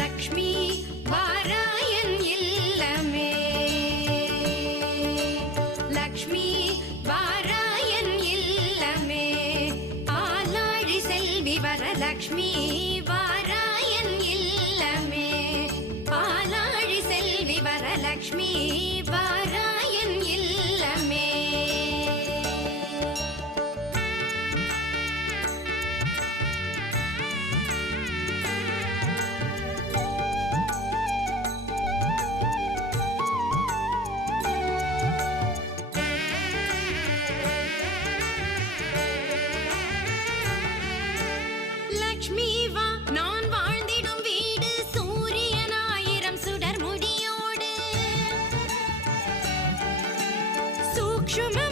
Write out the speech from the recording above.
லக்ஷ்மி வாராயன் இல்லமே லக்ஷ்மி வாராயன் இல்லமே ஆலாழி செல்வி வரலக்ஷ்மி வாராயன் இல்லமே ஆலாழி செல்வி வரலக்ஷ்மி வாராயன் இல்லமே லக்ஷ்மி வா நான் வாழ்ந்திடும் வீடு சூரியன் 1000 சுடர் முடியோடு சூக்ஷ்ம